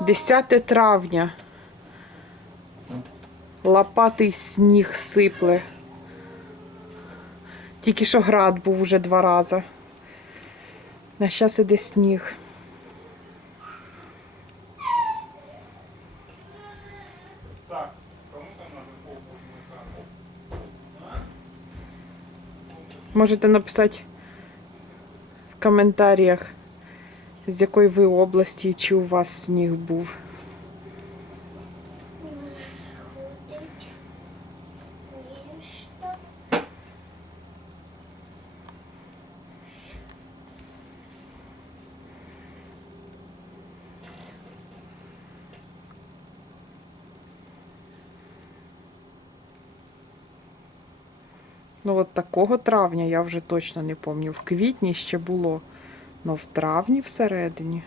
10 травня. Лопатий сніг сипле. Тільки що град був уже два рази. А зараз іде сніг. Можете написати в коментарях, з якої ви області чи у вас сніг був. Ну, от такого травня я вже точно не пам'ятаю. В квітні ще було, але в травні всередині.